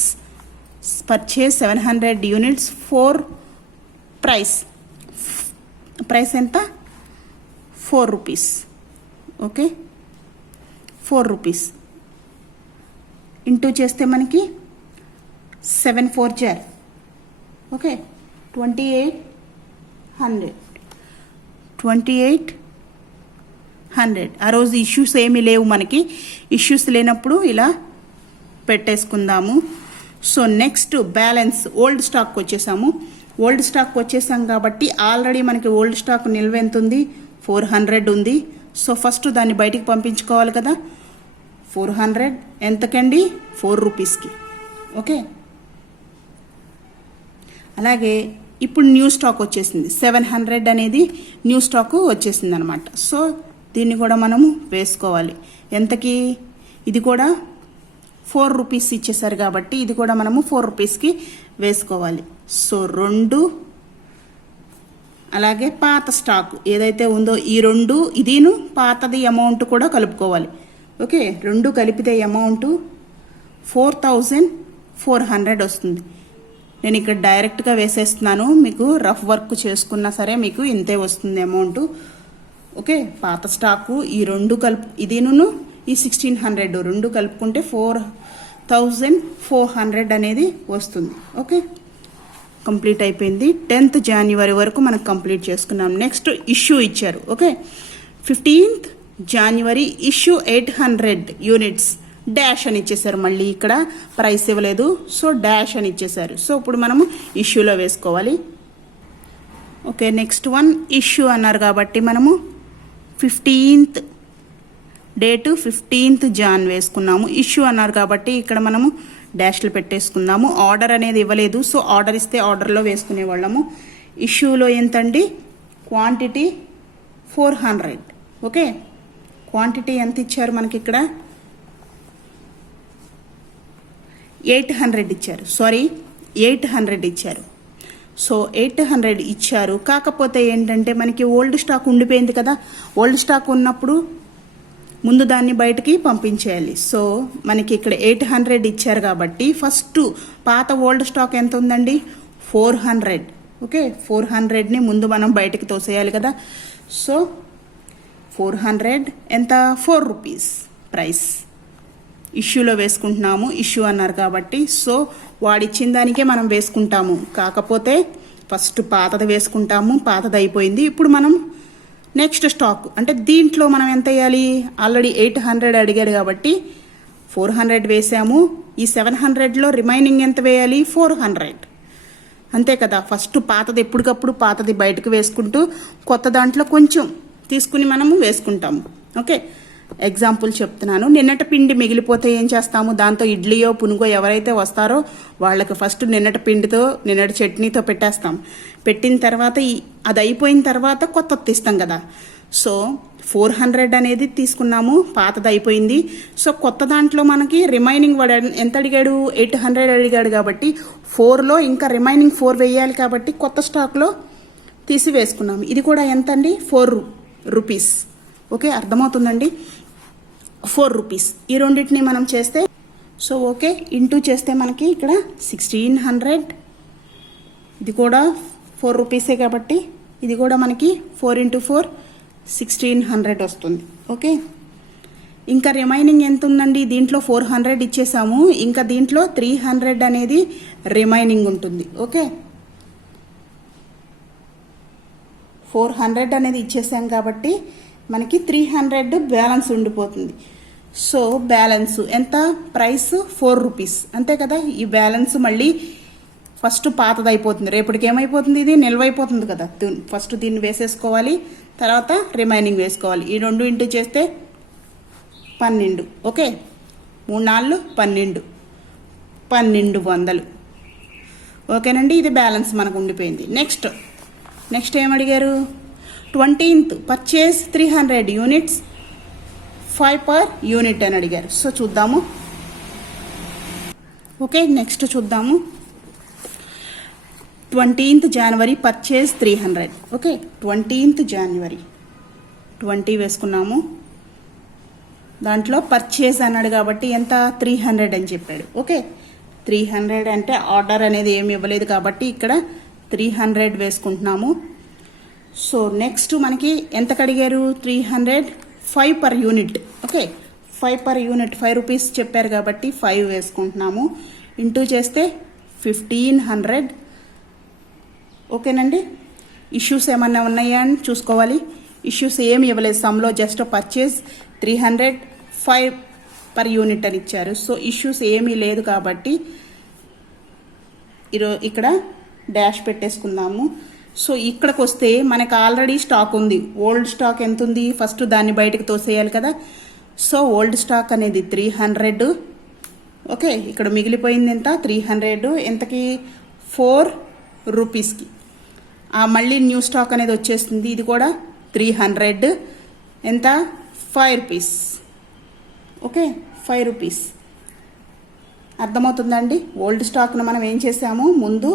Purchase 700 units, 4 price. Price ఎంత, 4 rupees. ఓకే, 4 rupees ఇంటూ చేస్తే మనకి 7 4 jar. ఓకే, 2800, 2800. ఆ రోజు ఇష్యూస్ ఏమీ లేవు మనకి, ఇష్యూస్ లేనప్పుడు ఇలా పెట్టేసుకుందాము. So next balance old stock వచ్చేసాము. ఓల్డ్ స్టాక్ వచ్చేసాం కాబట్టి ఆల్రెడీ మనకి ఓల్డ్ స్టాక్ నిల్వ ఎంత ఉంది, 400 ఉంది. సో ఫస్ట్ దాన్ని బయటికి పంపించుకోవాలి కదా. 400 ఎంతకండి, 4 రూపీస్కి. ఓకే, అలాగే ఇప్పుడు న్యూ స్టాక్ వచ్చేసింది, 700 అనేది న్యూ స్టాక్ వచ్చేసింది అనమాట. సో దీన్ని కూడా మనము వేసుకోవాలి. ఎంతకి, ఇది కూడా 4 రూపీస్ ఇచ్చేసారు కాబట్టి ఇది కూడా మనము 4 రూపీస్కి వేసుకోవాలి. సో 2, అలాగే పాత స్టాక్ ఏదైతే ఉందో ఈ 2, ఇదిను పాతది అమౌంట్ కూడా కలుపుకోవాలి. ఓకే, 2 కలిపితే అమౌంట్ 4400 వస్తుంది. నేను ఇక్కడ డైరెక్ట్గా వేసేస్తున్నాను, మీకు రఫ్ వర్క్ చేసుకున్నా సరే మీకు ఇంతే వస్తుంది అమౌంట్. ఓకే, పాత స్టాకు ఈ 2 ఇదిను ఈ 1600 2 కలుపుకుంటే 4400 అనేది వస్తుంది. ఓకే, కంప్లీట్ అయిపోయింది. 10th January వరకు మనకు కంప్లీట్ చేసుకున్నాం. నెక్స్ట్ ఇష్యూ ఇచ్చారు. Okay, 15th January issue 800 units, dash అని ఇచ్చేసారు. మళ్ళీ ఇక్కడ ప్రైస్ ఇవ్వలేదు, సో డాష్ అని ఇచ్చేసారు. సో ఇప్పుడు మనము ఇష్యూలో వేసుకోవాలి. ఓకే, నెక్స్ట్ వన్ ఇష్యూ అన్నారు కాబట్టి మనము 15th డేటు 15th Jan వేసుకున్నాము. ఇష్యూ అన్నారు కాబట్టి ఇక్కడ మనము డాష్లు పెట్టేసుకుందాము. ఆర్డర్ అనేది ఇవ్వలేదు, సో ఆర్డర్ ఇస్తే ఆర్డర్లో వేసుకునే వాళ్ళము. ఇష్యూలో ఎంతండి, క్వాంటిటీ 400. ఓకే, క్వాంటిటీ ఎంత ఇచ్చారు మనకి ఇక్కడ, 800 ఇచ్చారు. సారీ, 800 ఇచ్చారు. సో 800 ఇచ్చారు. కాకపోతే ఏంటంటే మనకి ఓల్డ్ స్టాక్ ఉండిపోయింది కదా, ఓల్డ్ స్టాక్ ఉన్నప్పుడు ముందు దాన్ని బయటకి పంపించేయాలి. సో మనకి ఇక్కడ 800 ఇచ్చారు కాబట్టి ఫస్ట్ పాత ఓల్డ్ స్టాక్ ఎంత ఉందండి, 400. ఓకే, 400ని ముందు మనం బయటకి తోసేయాలి కదా. సో 400 ఎంత, 4 రూపీస్ ప్రైస్. ఇష్యూలో వేసుకుంటున్నాము, ఇష్యూ అన్నారు కాబట్టి. సో వాడిచ్చిన దానికే మనం వేసుకుంటాము. కాకపోతే ఫస్ట్ పాతది వేసుకుంటాము, పాతది అయిపోయింది. ఇప్పుడు మనం నెక్స్ట్ స్టాక్ అంటే దీంట్లో మనం ఎంత వేయాలి, ఆల్రెడీ 800 అడిగాడు కాబట్టి 400 వేసాము. ఈ 700లో రిమైనింగ్ ఎంత వేయాలి, 400. అంతే కదా. ఫస్ట్ పాతది ఎప్పటికప్పుడు పాతది బయటకు వేసుకుంటూ కొత్త దాంట్లో కొంచెం తీసుకుని మనము వేసుకుంటాము. ఓకే, ఎగ్జాంపుల్ చెప్తున్నాను. నిన్నటి పిండి మిగిలిపోతే ఏం చేస్తాము, దాంతో ఇడ్లీయో పునుగో ఎవరైతే వస్తారో వాళ్ళకి ఫస్ట్ నిన్నటి పిండితో నిన్నటి చట్నీతో పెట్టేస్తాం. పెట్టిన తర్వాత అది అయిపోయిన తర్వాత కొత్తది తీస్తాం కదా. సో 400 అనేది తీసుకున్నాము, పాతది అయిపోయింది. సో కొత్త దాంట్లో మనకి రిమైనింగ్ వాడు ఎంత అడిగాడు, 800 అడిగాడు కాబట్టి 4లో ఇంకా రిమైనింగ్ 4 వేయాలి కాబట్టి కొత్త స్టాక్లో తీసి వేసుకున్నాము. ఇది కూడా ఎంత అండి, 4 రూపీస్. ఓకే, అర్థమవుతుందండి, 4 రూపీస్. ఈ రెండింటిని మనం చేస్తే సో ఓకే ఇంటూ చేస్తే మనకి ఇక్కడ 1600. ఇది కూడా 4 రూపీసే కాబట్టి ఇది కూడా మనకి 4 × 4 1600 వస్తుంది. ఓకే, ఇంకా రిమైనింగ్ ఎంత ఉందండి, దీంట్లో 400 ఇచ్చేసాము, ఇంకా దీంట్లో 300 అనేది రిమైనింగ్ ఉంటుంది. ఓకే, 400 అనేది ఇచ్చేసాం కాబట్టి మనకి 300 బ్యాలెన్స్ ఉండిపోతుంది. సో బ్యాలెన్స్ ఎంత, ప్రైస్ 4 రూపీస్ అంతే కదా. ఈ బ్యాలెన్స్ మళ్ళీ ఫస్ట్ పాతది అయిపోతుంది, రేపటికి ఏమైపోతుంది, ఇది నిల్వ అయిపోతుంది కదా. ఫస్ట్ దీన్ని వేసేసుకోవాలి, తర్వాత రిమైనింగ్ వేసుకోవాలి. ఈ 2 ఇంటూ చేస్తే 12. ఓకే, 3 4 12, 1200. ఓకేనండి, ఇది బ్యాలెన్స్ మనకు ఉండిపోయింది. నెక్స్ట్ ఏమడిగారు, 20th purchase 300 units 5 per unit అని అడిగారు. సో చూద్దాము. ఓకే, నెక్స్ట్ చూద్దాము. 20th January purchase 300. Okay, 20th January 20 వేసుకున్నాము. దాంట్లో పర్చేస్ అన్నాడు కాబట్టి ఎంత, 300 అని చెప్పాడు. ఓకే, 300 అంటే ఆర్డర్ అనేది ఏమి ఇవ్వలేదు కాబట్టి ఇక్కడ 300 వేసుకుంటున్నాము. సో నెక్స్ట్ మనకి ఎంత అడిగారు, 300 5 per unit. Okay, 5 per unit 5 rupees చెప్పారు కాబట్టి 5 వేసుకుంటున్నాము. ఇంటూ చేస్తే 1500. ఓకేనండి, ఇష్యూస్ ఏమన్నా ఉన్నాయా అని చూసుకోవాలి. ఇష్యూస్ ఏమి ఇవ్వలేదు, సమ్లో జస్ట్ పర్చేస్ 300 5 per యూనిట్ అని ఇచ్చారు. సో ఇష్యూస్ ఏమీ లేదు కాబట్టి ఇక్కడ డాష్ పెట్టేసుకుందాము. సో ఇక్కడికి వస్తే మనకు ఆల్రెడీ స్టాక్ ఉంది. ఓల్డ్ స్టాక్ ఎంత ఉంది, ఫస్ట్ దాన్ని బయటకు తోసేయాలి కదా. సో ఓల్డ్ స్టాక్ అనేది 300. ఓకే, ఇక్కడ మిగిలిపోయింది ఎంత, 300. ఎంతకి, 4 రూపీస్కి. మళ్ళీ న్యూ స్టాక్ అనేది వచ్చేస్తుంది, ఇది కూడా 300. ఎంత, 5 రూపీస్. Okay, 5 rupees. అర్థమవుతుందండి. ఓల్డ్ స్టాక్ను మనం ఏం చేసాము, ముందు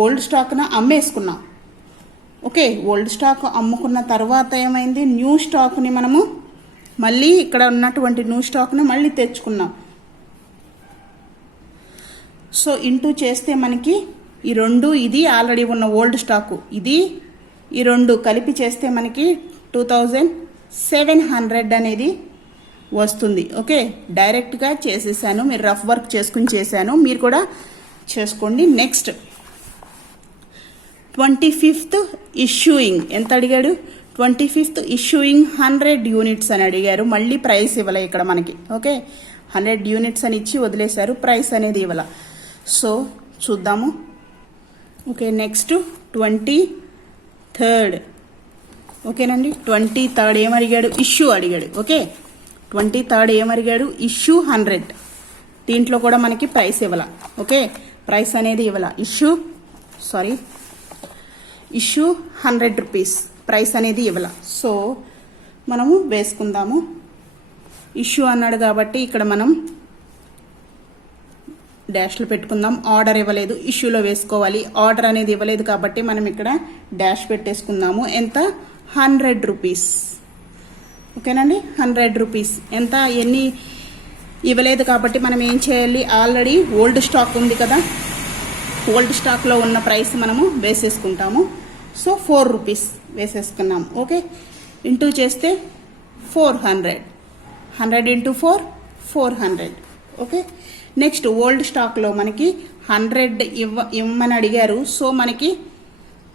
ఓల్డ్ స్టాక్ను అమ్మేసుకున్నాం. ఓకే, ఓల్డ్ స్టాక్ అమ్ముకున్న తర్వాత ఏమైంది, న్యూ స్టాక్ని మనము మళ్ళీ ఇక్కడ ఉన్నటువంటి న్యూ స్టాక్ను మళ్ళీ తెచ్చుకున్నాం. సో ఇంటూ చేస్తే మనకి ఈ 2, ఇది ఆల్రెడీ ఉన్న ఓల్డ్ స్టాకు, ఇది ఈ 2 కలిపి చేస్తే మనకి 2700 అనేది వస్తుంది. ఓకే, డైరెక్ట్గా చేసేసాను, మీరు రఫ్ వర్క్ చేసుకుని చేశాను, మీరు కూడా చేసుకోండి. నెక్స్ట్ 25th ఇష్యూయింగ్ ఎంత అడిగాడు, 25th ఇష్యూయింగ్ 100 యూనిట్స్ అని అడిగారు. మళ్ళీ ప్రైస్ ఇవ్వలే ఇక్కడ మనకి. ఓకే, 100 యూనిట్స్ అని ఇచ్చి వదిలేశారు, ప్రైస్ అనేది ఇవ్వాల. సో చూద్దాము. Okay, next 23rd. ఓకేనండి, 23rd ఏమడిగాడు, ఇష్యూ అడిగాడు. ఓకే, 23rd ఏమడిగాడు, ఇష్యూ 100. దీంట్లో కూడా మనకి ప్రైస్ ఇవ్వాల. ఓకే, ప్రైస్ అనేది ఇవ్వాల. ఇష్యూ 100 రూపీస్, ప్రైస్ అనేది ఇవ్వాల. సో మనము వేసుకుందాము. ఇష్యూ అన్నాడు కాబట్టి ఇక్కడ మనం డాష్లు పెట్టుకుందాం. ఆర్డర్ ఇవ్వలేదు, ఇష్యూలో వేసుకోవాలి. ఆర్డర్ అనేది ఇవ్వలేదు కాబట్టి మనం ఇక్కడ డాష్ పెట్టేసుకుందాము. ఎంత, 100 రూపీస్. ఓకేనండి, 100 రూపీస్. ఎంత, ఎన్ని ఇవ్వలేదు కాబట్టి మనం ఏం చేయాలి, ఆల్రెడీ ఓల్డ్ స్టాక్ ఉంది కదా, ఓల్డ్ స్టాక్లో ఉన్న ప్రైస్ మనము వేసేసుకుంటాము. సో 4 రూపీస్ వేసేసుకున్నాము. ఓకే, ఇంటూ చేస్తే 400. 100 ఇంటూ 4 400. ఓకే, నెక్స్ట్ ఓల్డ్ స్టాక్లో మనకి 100 ఇవ్వమని అడిగారు. సో మనకి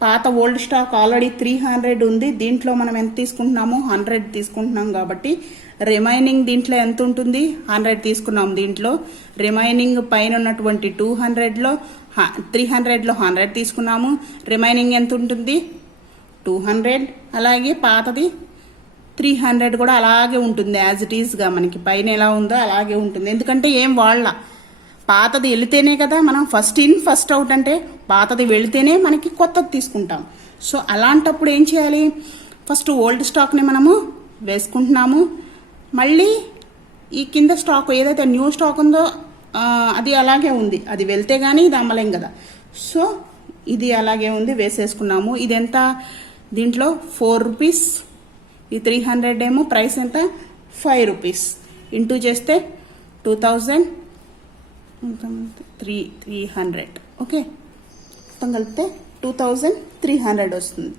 పాత ఓల్డ్ స్టాక్ ఆల్రెడీ 300 ఉంది. దీంట్లో మనం ఎంత తీసుకుంటున్నాము, 100 తీసుకుంటున్నాం కాబట్టి రిమైనింగ్ దీంట్లో ఎంత ఉంటుంది, 100 తీసుకున్నాం. దీంట్లో రిమైనింగ్ పైన ఉన్నటువంటి 200లో 300లో 100 తీసుకున్నాము. రిమైనింగ్ ఎంత ఉంటుంది, 200. అలాగే పాతది 300 కూడా అలాగే ఉంటుంది, యాజ్ ఇట్ ఈస్గా మనకి పైన ఎలా ఉందో అలాగే ఉంటుంది. ఎందుకంటే ఏం వాళ్ళ పాతది వెళితేనే కదా మనం ఫస్ట్ ఇన్ ఫస్ట్ అవుట్, అంటే పాతది వెళితేనే మనకి కొత్తది తీసుకుంటాం. సో అలాంటప్పుడు ఏం చేయాలి, ఫస్ట్ ఓల్డ్ స్టాక్ని మనము వేసుకుంటున్నాము. మళ్ళీ ఈ కింద స్టాక్ ఏదైతే న్యూ స్టాక్ ఉందో అది అలాగే ఉంది, అది వెళ్తే కానీ ఇది అమ్మలేం కదా. సో ఇది అలాగే ఉంది, వేసేసుకున్నాము. ఇది ఎంత, దీంట్లో 4 రూపీస్, ఈ 300 ఏమో ప్రైస్ ఎంత, 5 రూపీస్. ఇంటూ చేస్తే 2300. ఓకే, మొత్తం కలిపితే 2300 వస్తుంది.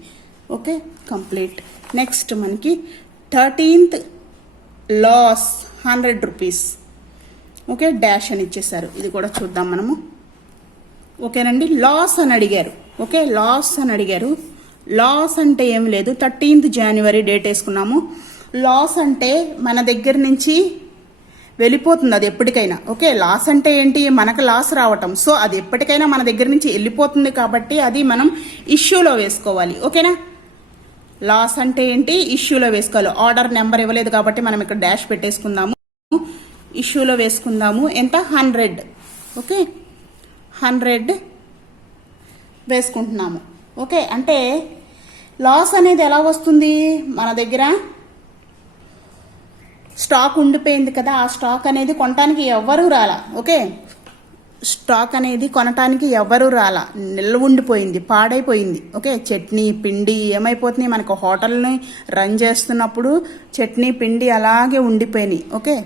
Okay, complete. నెక్స్ట్ మనకి 13th loss 100 rupees. Okay, dash అని ఇచ్చేసారు. ఇది కూడా చూద్దాం మనము. ఓకేనండి, లాస్ అని అడిగారు. ఓకే, లాస్ అని అడిగారు. లాస్ అంటే ఏం లేదు, 13th January డేట్ వేసుకున్నాము. లాస్ అంటే మన దగ్గర నుంచి వెళ్ళిపోతుంది అది ఎప్పటికైనా. ఓకే, లాస్ అంటే ఏంటి, మనకు లాస్ రావటం. సో అది ఎప్పటికైనా మన దగ్గర నుంచి వెళ్ళిపోతుంది కాబట్టి అది మనం ఇష్యూలో వేసుకోవాలి. ఓకేనా, లాస్ అంటే ఏంటి, ఇష్యూలో వేసుకోవాలి. ఆర్డర్ నెంబర్ ఇవ్వలేదు కాబట్టి మనం ఇక్కడ డాష్ పెట్టేసుకుందాము, ఇష్యూలో వేసుకుందాము. ఎంత, 100. ఓకే, 100 వేసుకుంటున్నాము. ఓకే, అంటే లాస్ అనేది ఎలా వస్తుంది, మన దగ్గర స్టాక్ ఉండిపోయింది కదా, ఆ స్టాక్ అనేది కొనటానికి ఎవ్వరూ రాలా. ఓకే, స్టాక్ అనేది కొనటానికి ఎవ్వరూ రాలా, నిల్వ ఉండిపోయింది, పాడైపోయింది. ఓకే, చట్నీ పిండి ఏమైపోతున్నాయి, మనకు హోటల్ని రన్ చేస్తున్నప్పుడు చట్నీ పిండి అలాగే ఉండిపోయినాయి. ఓకే,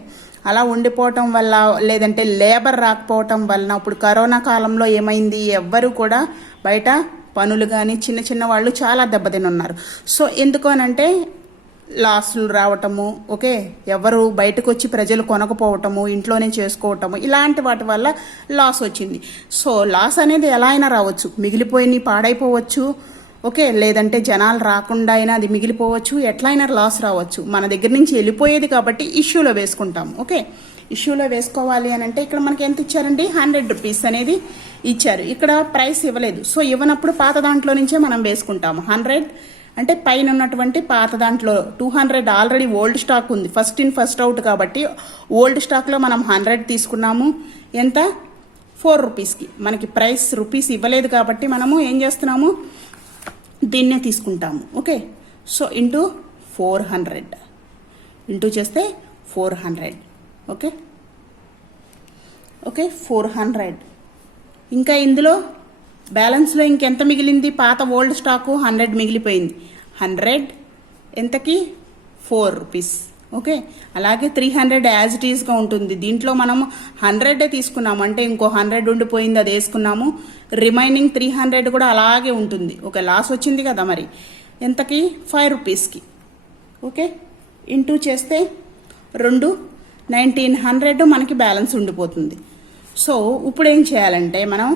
అలా ఉండిపోవటం వల్ల, లేదంటే లేబర్ రాకపోవటం వలన, ఇప్పుడు కరోనా కాలంలో ఏమైంది, ఎవ్వరు కూడా బయట పనులు కానీ చిన్న చిన్న వాళ్ళు చాలా దెబ్బతిని ఉన్నారు. సో ఎందుకు అనంటే లాస్లు రావటము. ఓకే, ఎవరు బయటకు వచ్చి ప్రజలు కొనకపోవటము, ఇంట్లోనే చేసుకోవటము, ఇలాంటి వాటి వల్ల లాస్ వచ్చింది. సో లాస్ అనేది ఎలా అయినా రావచ్చు, మిగిలిపోయి పాడైపోవచ్చు. ఓకే, లేదంటే జనాలు రాకుండా అయినా అది మిగిలిపోవచ్చు, ఎట్లా అయినా లాస్ రావచ్చు. మన దగ్గర నుంచి వెళ్ళిపోయేది కాబట్టి ఇష్యూలో వేసుకుంటాం. ఓకే, ఇష్యూలో వేసుకోవాలి అని అంటే ఇక్కడ మనకి ఎంత ఇచ్చారండి, 100 రూపీస్ అనేది ఇచ్చారు. ఇక్కడ ప్రైస్ ఇవ్వలేదు. సో ఇవ్వనప్పుడు పాత దాంట్లో నుంచే మనం వేసుకుంటాము. 100 అంటే పైన ఉన్నటువంటి పాత దాంట్లో 200 ఆల్రెడీ ఓల్డ్ స్టాక్ ఉంది, ఫస్ట్ ఇన్ ఫస్ట్ అవుట్ కాబట్టి ఓల్డ్ స్టాక్లో మనం 100 తీసుకున్నాము. ఎంత, 4 రూపీస్కి. మనకి ప్రైస్ రూపీస్ ఇవ్వలేదు కాబట్టి మనము ఏం చేస్తున్నాము, దీన్నే తీసుకుంటాము. ఓకే, సో ఇంటూ 400, ఇంటూ చేస్తే 400. Okay, okay 400. ఇంకా ఇందులో బ్యాలెన్స్లో ఇంకెంత మిగిలింది, పాత ఓల్డ్ స్టాకు 100 మిగిలిపోయింది. 100 ఎంతకి, 4 రూపీస్. ఓకే, అలాగే 300 యాజ్ ఇట్ ఈస్గా ఉంటుంది. దీంట్లో మనము 100 తీసుకున్నాము అంటే ఇంకో 100 ఉండిపోయింది, అది వేసుకున్నాము. రిమైనింగ్ 300 కూడా అలాగే ఉంటుంది. ఓకే, లాస్ వచ్చింది కదా, మరి ఎంతకి, 5 రూపీస్కి. ఓకే, ఇంటూ చేస్తే 2, 1900 మనకి బ్యాలెన్స్ ఉండిపోతుంది. సో ఇప్పుడు ఏం చేయాలంటే మనం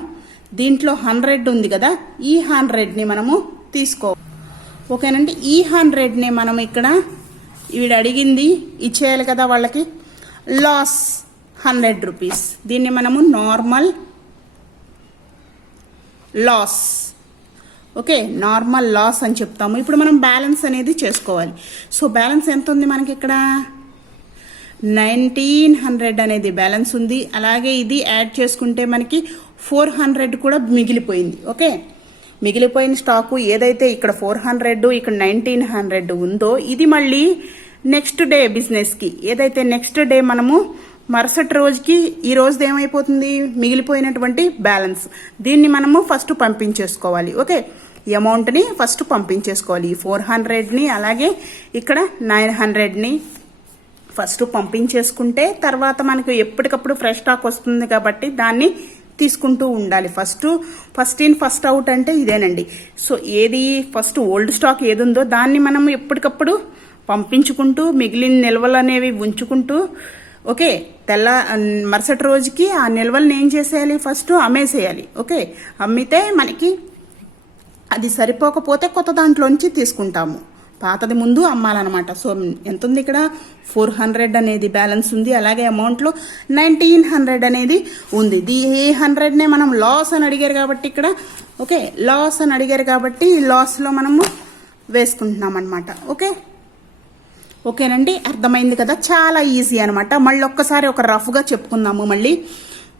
దీంట్లో 100 ఉంది కదా, ఈ 100ని మనము తీసుకోవాలి. ఓకేనండి, ఈ 100ని మనం ఇక్కడ వీడు అడిగింది ఇచ్చేయాలి కదా వాళ్ళకి. లాస్ 100 రూపీస్, దీన్ని మనము normal loss. Okay, normal loss అని చెప్తాము. ఇప్పుడు మనం బ్యాలెన్స్ అనేది చేసుకోవాలి. సో బ్యాలెన్స్ ఎంత ఉంది మనకి ఇక్కడ, 1900 అనేది బ్యాలెన్స్ ఉంది. అలాగే ఇది యాడ్ చేసుకుంటే మనకి 400 కూడా మిగిలిపోయింది. ఓకే, మిగిలిపోయిన స్టాకు ఏదైతే ఇక్కడ 400 ఇక్కడ 1900 ఉందో ఇది మళ్ళీ నెక్స్ట్ డే బిజినెస్కి, ఏదైతే నెక్స్ట్ డే మనము మరుసటి రోజుకి, ఈ రోజుది ఏమైపోతుంది, మిగిలిపోయినటువంటి బ్యాలెన్స్, దీన్ని మనము ఫస్ట్ పంపించేసుకోవాలి. ఓకే, ఈ అమౌంట్ని ఫస్ట్ పంపించేసుకోవాలి. ఈ 400ని అలాగే ఇక్కడ 900ని ఫస్ట్ పంపించేసుకుంటే తర్వాత మనకు ఎప్పటికప్పుడు ఫ్రెష్ స్టాక్ వస్తుంది కాబట్టి దాన్ని తీసుకుంటూ ఉండాలి. ఫస్ట్ ఇన్ ఫస్ట్ అవుట్ అంటే ఇదేనండి. సో ఏది ఫస్ట్ ఓల్డ్ స్టాక్ ఏది ఉందో దాన్ని మనం ఎప్పటికప్పుడు పంపించుకుంటూ మిగిలిన నిల్వలు అనేవి ఉంచుకుంటూ, ఓకే, మరుసటి రోజుకి ఆ నిల్వల్ని ఏం చేసేయాలి, ఫస్ట్ అమ్మేసేయాలి. ఓకే, అమ్మితే మనకి అది సరిపోకపోతే కొత్త దాంట్లోంచి తీసుకుంటాము, పాతది ముందు అమ్మాలన్నమాట. సో ఎంత ఉంది ఇక్కడ, 400 అనేది బ్యాలెన్స్ ఉంది. అలాగే అమౌంట్లో 1900 అనేది ఉంది. ఈ 100నే మనం లాస్ అని అడిగారు కాబట్టి ఇక్కడ, ఓకే, లాస్ అని అడిగారు కాబట్టి లాస్లో మనము వేసుకుంటున్నాం అనమాట. ఓకేనండి, అర్థమైంది కదా, చాలా ఈజీ అనమాట. మళ్ళీ ఒక్కసారి ఒక రఫ్గా చెప్పుకుందాము మళ్ళీ.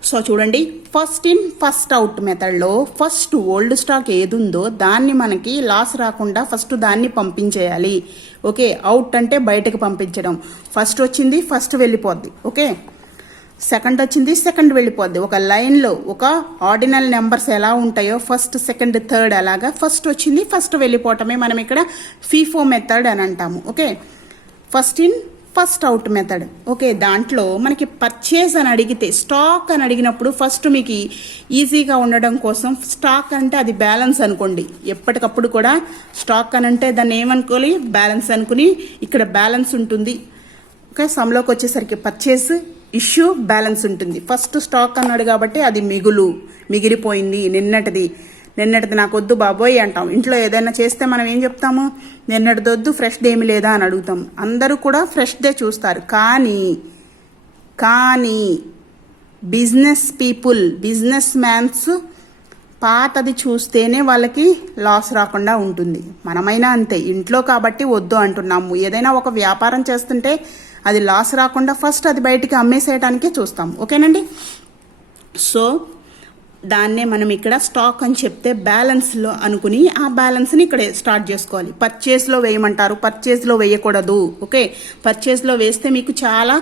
సో చూడండి, ఫస్ట్ ఇన్ ఫస్ట్ అవుట్ మెథడ్లో ఫస్ట్ ఓల్డ్ స్టాక్ ఏది ఉందో దాన్ని మనకి లాస్ రాకుండా ఫస్ట్ దాన్ని పంపించేయాలి. ఓకే, అవుట్ అంటే బయటకు పంపించడం. ఫస్ట్ వచ్చింది ఫస్ట్ వెళ్ళిపోద్ది. ఓకే, సెకండ్ వచ్చింది సెకండ్ వెళ్ళిపోద్ది. ఒక లైన్లో ఒక ఆర్డినల్ నెంబర్స్ ఎలా ఉంటాయో ఫస్ట్ సెకండ్ థర్డ్ అలాగా ఫస్ట్ వచ్చింది ఫస్ట్ వెళ్ళిపోవటమే మనం ఇక్కడ ఫీఫో మెథడ్ అని అంటాము. Okay, first in first out method. Okay, దాంట్లో మనకి పర్చేజ్ అని అడిగితే, స్టాక్ అని అడిగినప్పుడు ఫస్ట్ మీకు ఈజీగా ఉండడం కోసం స్టాక్ అంటే అది బ్యాలెన్స్ అనుకోండి. ఎప్పటికప్పుడు కూడా స్టాక్ అని అంటే దాన్ని ఏమనుకోవాలి, బ్యాలెన్స్ అనుకుని ఇక్కడ బ్యాలెన్స్ ఉంటుంది. ఓకే, సమ్లోకి వచ్చేసరికి పర్చేజ్, ఇష్యూ, బ్యాలెన్స్ ఉంటుంది. ఫస్ట్ స్టాక్ అన్నాడు కాబట్టి అది మిగిలిపోయింది, నిన్నటిది నిన్నటిది నాకు వద్దు బాబోయ్ అంటాం. ఇంట్లో ఏదైనా చేస్తే మనం ఏం చెప్తాము, నిన్నటిది వద్దు, ఫ్రెష్ది ఏమి లేదా అని అడుగుతాం. అందరూ కూడా ఫ్రెష్దే చూస్తారు. కానీ బిజినెస్ పీపుల్, బిజినెస్ మ్యాన్స్ పాతది చూస్తేనే వాళ్ళకి లాస్ రాకుండా ఉంటుంది. మనమైనా అంతే, ఇంట్లో కాబట్టి వద్దు అంటున్నాము. ఏదైనా ఒక వ్యాపారం చేస్తుంటే అది లాస్ రాకుండా ఫస్ట్ అది బయటికి అమ్మేసేయడానికే చూస్తాం. ఓకేనండి. సో దాన్నే మనం ఇక్కడ స్టాక్ అని చెప్తే బ్యాలెన్స్లో అనుకుని ఆ బ్యాలెన్స్ని ఇక్కడ స్టార్ట్ చేసుకోవాలి. పర్చేస్లో వేయమంటారు, పర్చేస్లో వేయకూడదు. ఓకే, పర్చేస్లో వేస్తే మీకు చాలా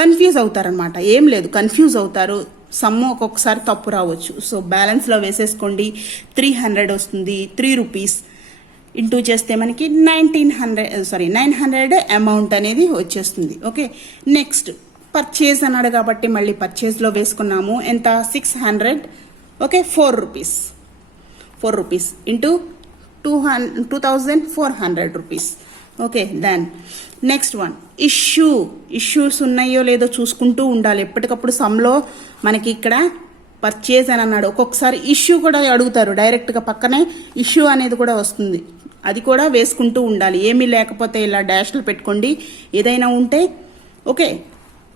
కన్ఫ్యూజ్ అవుతారనమాట. ఏం లేదు, కన్ఫ్యూజ్ అవుతారు, సమ్ము ఒక్కొక్కసారి తప్పు రావచ్చు. సో బ్యాలెన్స్లో వేసేసుకోండి. 300 వస్తుంది, 3 రూపీస్ ఇంటూ చేస్తే మనకి 900 అమౌంట్ అనేది వచ్చేస్తుంది. ఓకే, నెక్స్ట్ పర్చేజ్ అన్నాడు కాబట్టి మళ్ళీ పర్చేజ్లో వేసుకున్నాము. ఎంత, 600. Okay, 4 rupees into 2400 rupees. Okay, then next one issues ఉన్నాయో లేదో చూసుకుంటూ ఉండాలి ఎప్పటికప్పుడు. సమ్లో మనకి ఇక్కడ పర్చేజ్ అని అన్నాడు, ఒక్కొక్కసారి ఇష్యూ కూడా అడుగుతారు, డైరెక్ట్గా పక్కనే ఇష్యూ అనేది కూడా వస్తుంది, అది కూడా వేసుకుంటూ ఉండాలి. ఏమీ లేకపోతే ఇలా డాష్లు పెట్టుకోండి, ఏదైనా ఉంటే ఓకే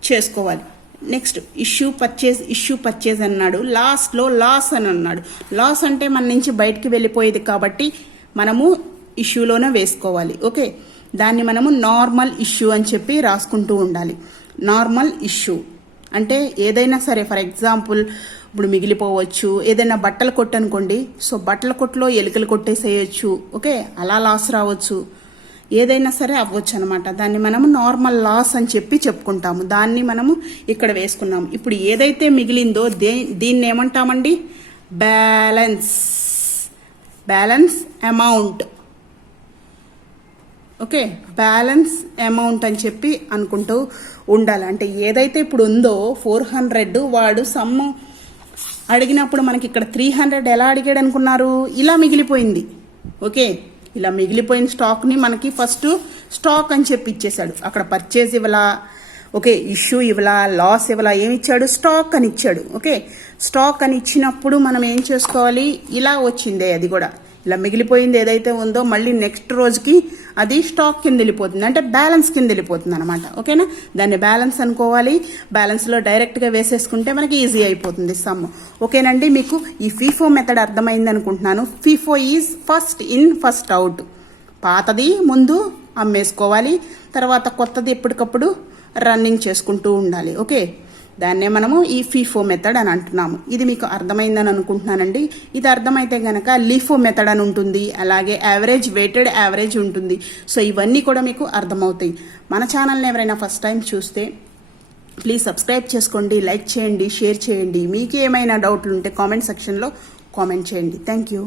చేసుకోవాలి. నెక్స్ట్ ఇష్యూ పర్చేజ్ అన్నాడు. లాస్ట్లో లాస్ అని అన్నాడు. లాస్ అంటే మన నుంచి బయటికి వెళ్ళిపోయేది కాబట్టి మనము ఇష్యూలోనే వేసుకోవాలి. ఓకే, దాన్ని మనము నార్మల్ ఇష్యూ అని చెప్పి రాసుకుంటూ ఉండాలి. నార్మల్ ఇష్యూ అంటే ఏదైనా సరే, ఫర్ ఎగ్జాంపుల్ ఇప్పుడు మిగిలిపోవచ్చు, ఏదైనా బట్టల కొట్టు అనుకోండి. సో బట్టల కొట్టులో ఎలుకలు కొట్టేసేయచ్చు. ఓకే, అలా లాస్ రావచ్చు, ఏదైనా సరే అవ్వచ్చు అనమాట. దాన్ని మనము నార్మల్ లాస్ అని చెప్పి చెప్పుకుంటాము. దాన్ని మనము ఇక్కడ వేసుకున్నాము. ఇప్పుడు ఏదైతే మిగిలిందో దీన్ని ఏమంటామండి, balance amount. Okay, balance amount అని చెప్పి అనుకుంటూ ఉండాలి. అంటే ఏదైతే ఇప్పుడు ఉందో 400, వాడు సమ్ము అడిగినప్పుడు మనకి ఇక్కడ 300 ఎలా అడిగాడు అనుకున్నారు, ఇలా మిగిలిపోయింది. ఓకే, ఇలా మిగిలిపోయిన స్టాక్ని మనకి ఫస్ట్ స్టాక్ అని చెప్పి ఇచ్చేసాడు. అక్కడ పర్చేజ్ ఇవ్వలా, ఓకే, ఇష్యూ ఇవ్వలా, లాస్ ఇవ్వలా, ఏమి ఇచ్చాడు, స్టాక్ అని ఇచ్చాడు. ఓకే, స్టాక్ అని ఇచ్చినప్పుడు మనం ఏం చేసుకోవాలి, ఇలా వచ్చిందే అది కూడా, ఇలా మిగిలిపోయింది ఏదైతే ఉందో మళ్ళీ నెక్స్ట్ రోజుకి అది స్టాక్ కింద వెళ్ళిపోతుంది, అంటే బ్యాలెన్స్ కింద వెళ్ళిపోతుంది అనమాట. ఓకేనా, దాన్ని బ్యాలెన్స్ అనుకోవాలి. బ్యాలెన్స్లో డైరెక్ట్గా వేసేసుకుంటే మనకి ఈజీ అయిపోతుంది సమ్. ఓకేనండి, మీకు ఈ ఫీఫో మెథడ్ అర్థమైంది అనుకుంటున్నాను. FIFO is first in first out. పాతది ముందు అమ్మేసుకోవాలి, తర్వాత కొత్తది ఎప్పటికప్పుడు రన్నింగ్ చేసుకుంటూ ఉండాలి. ఓకే, దాన్నే మనము ఈ ఫీఫో మెథడ్ అని అంటున్నాము. ఇది మీకు అర్థమైందని అనుకుంటున్నానండి. ఇది అర్థమైతే కనుక లీఫో మెథడ్ అని ఉంటుంది, అలాగే యావరేజ్, వెయిటెడ్ యావరేజ్ ఉంటుంది. సో ఇవన్నీ కూడా మీకు అర్థమవుతాయి. మన ఛానల్ని ఎవరైనా ఫస్ట్ టైం చూస్తే ప్లీజ్ సబ్స్క్రైబ్ చేసుకోండి, లైక్ చేయండి, షేర్ చేయండి. మీకు ఏమైనా డౌట్లు ఉంటే కామెంట్ సెక్షన్లో కామెంట్ చేయండి. Thank you.